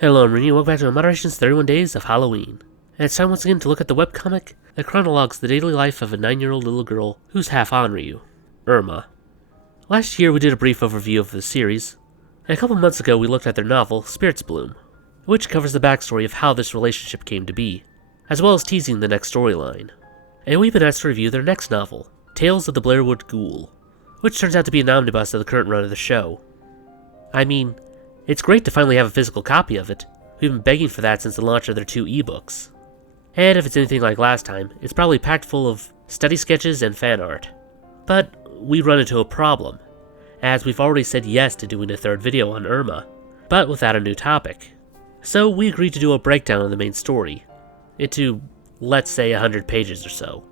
Hello, I'm Renee, welcome back to Moderation's 31 Days of Halloween. And it's time once again to look at the webcomic that chronologues the daily life of a 9-year-old little girl who's half Onryu, Erma. Last year we did a brief overview of the series, and a couple months ago we looked at their novel, Spirits Bloom, which covers the backstory of how this relationship came to be, as well as teasing the next storyline. And we've been asked to review their next novel, Tales of the Blairwood Ghoul, which turns out to be an omnibus of the current run of the show. I mean, it's great to finally have a physical copy of it. We've been begging for that since the launch of their 2 ebooks. And if it's anything like last time, it's probably packed full of study sketches and fan art. But we run into a problem, as we've already said yes to doing a 3rd video on Erma, but without a new topic. So we agreed to do a breakdown of the main story, into, let's say, 100 pages or so,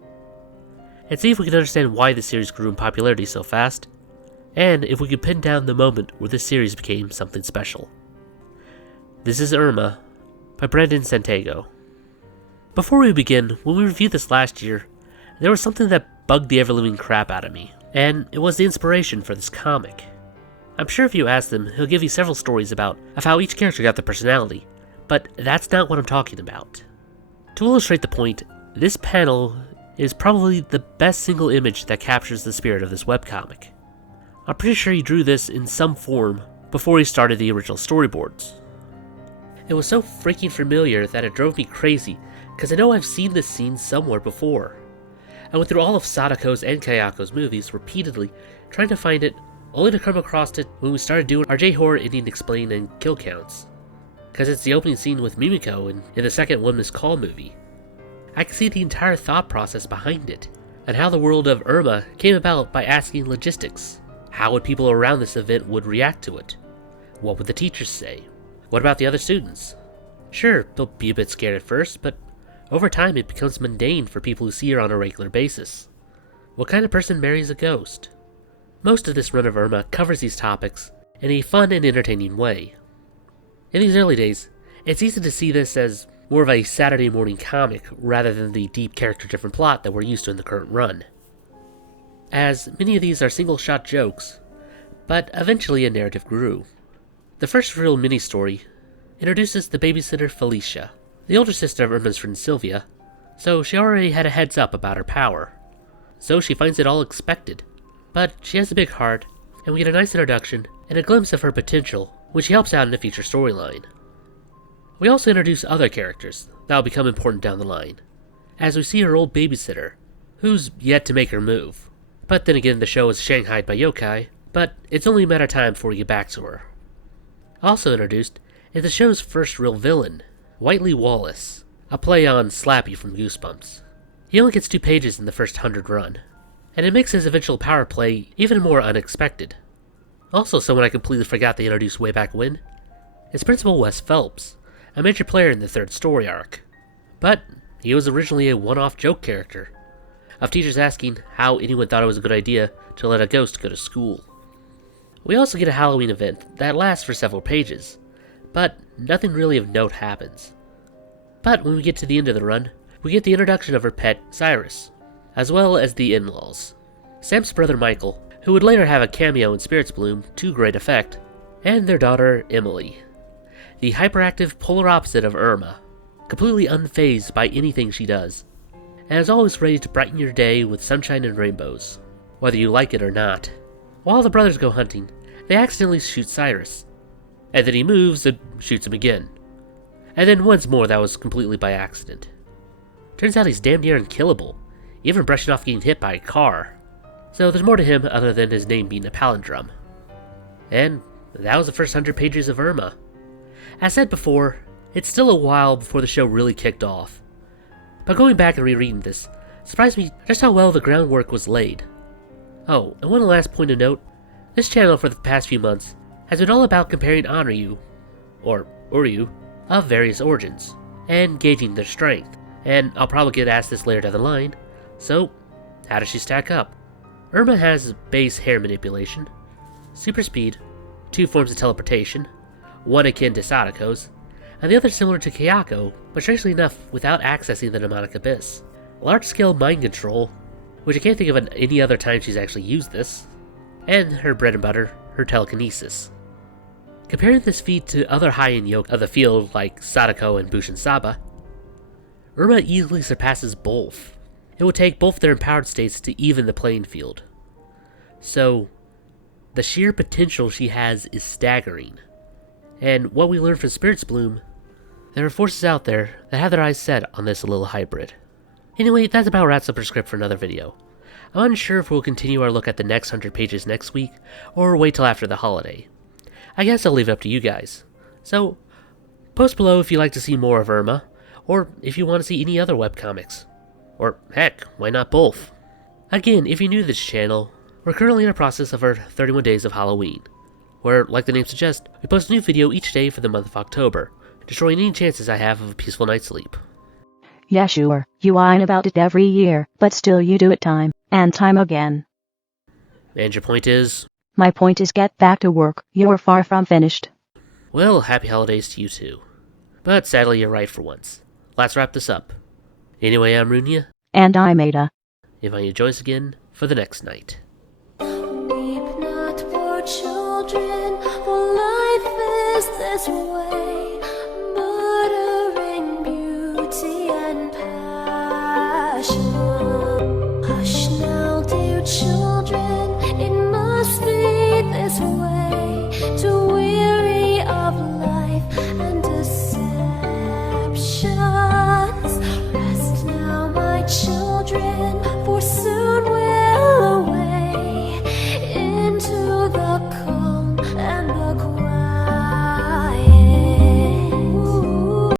and see if we can understand why the series grew in popularity so fast, and if we could pin down the moment where this series became something special. This is Erma, by Brandon Santiago. Before we begin, when we reviewed this last year, there was something that bugged the ever-living crap out of me, and it was the inspiration for this comic. I'm sure if you ask him, he'll give you several stories of how each character got their personality, but that's not what I'm talking about. To illustrate the point, this panel is probably the best single image that captures the spirit of this webcomic. I'm pretty sure he drew this in some form before he started the original storyboards. It was so freaking familiar that it drove me crazy, because I know I've seen this scene somewhere before. I went through all of Sadako's and Kayako's movies repeatedly, trying to find it, only to come across it when we started doing our J-Horror Indian Explain and Kill Counts. Because it's the opening scene with Mimiko in the second One Missed Call movie. I can see the entire thought process behind it, and how the world of Erma came about by asking logistics. How would people around this event would react to it? What would the teachers say? What about the other students? Sure, they'll be a bit scared at first, but over time it becomes mundane for people who see her on a regular basis. What kind of person marries a ghost? Most of this run of Erma covers these topics in a fun and entertaining way. In these early days, it's easy to see this as more of a Saturday morning comic rather than the deep character-driven plot that we're used to in the current run, as many of these are single-shot jokes, but eventually a narrative grew. The first real mini-story introduces the babysitter Felicia, the older sister of Erma's friend Sylvia, so she already had a heads up about her power. So she finds it all expected, but she has a big heart, and we get a nice introduction and a glimpse of her potential when she helps out in a future storyline. We also introduce other characters that will become important down the line, as we see her old babysitter, who's yet to make her move. But then again, the show is shanghaied by yokai, but it's only a matter of time before we get back to her. Also introduced is the show's first real villain, Whiteley Wallace, a play on Slappy from Goosebumps. He only gets 2 pages in the first 100 run, and it makes his eventual power play even more unexpected. Also someone I completely forgot they introduced way back when is Principal Wes Phelps, a major player in the 3rd story arc. But he was originally a one-off joke character, of teachers asking how anyone thought it was a good idea to let a ghost go to school. We also get a Halloween event that lasts for several pages, but nothing really of note happens. But when we get to the end of the run, we get the introduction of her pet, Cyrus, as well as the in-laws, Sam's brother Michael, who would later have a cameo in Spirits Bloom to great effect, and their daughter, Emily, the hyperactive polar opposite of Erma, completely unfazed by anything she does, and is always ready to brighten your day with sunshine and rainbows, whether you like it or not. While the brothers go hunting, they accidentally shoot Cyrus, and then he moves and shoots him again. And then once more that was completely by accident. Turns out he's damn near unkillable, even brushing off getting hit by a car. So there's more to him other than his name being a palindrome. And that was the first 100 pages of Erma. As said before, it's still a while before the show really kicked off. But going back and rereading this, surprised me just how well the groundwork was laid. Oh, and one last point of note, this channel for the past few months has been all about comparing Onryu, or Uryu, of various origins, and gauging their strength, and I'll probably get asked this later down the line, so how does she stack up? Erma has base hair manipulation, super speed, 2 forms of teleportation, one akin to Sadako's, and the other similar to Kayako, but strangely enough without accessing the mnemonic abyss. Large-scale mind control, which I can't think of any other time she's actually used this, and her bread and butter, her telekinesis. Comparing this feat to other high-end yoke of the field like Sadako and Bushin Saba, Erma easily surpasses both. It would take both their empowered states to even the playing field. So, the sheer potential she has is staggering. And what we learned from Spirit's Bloom, there are forces out there that have their eyes set on this little hybrid. Anyway, that's about wraps up our script for another video. I'm unsure if we'll continue our look at the next 100 pages next week, or wait till after the holiday. I guess I'll leave it up to you guys. So, post below if you'd like to see more of Erma, or if you want to see any other webcomics. Or heck, why not both? Again, if you're new to this channel, we're currently in the process of our 31 days of Halloween, where, like the name suggests, we post a new video each day for the month of October, destroying any chances I have of a peaceful night's sleep. Yeah, sure, you whine about it every year, but still you do it time and time again. And your point is? My point is get back to work, you're far from finished. Well, happy holidays to you too. But sadly you're right for once. Let's wrap this up. Anyway, I'm Runia. And I'm Ada. Invite you to join us again for the next night. Weep not, poor children, for life is this way, murdering beauty and passion. Hush.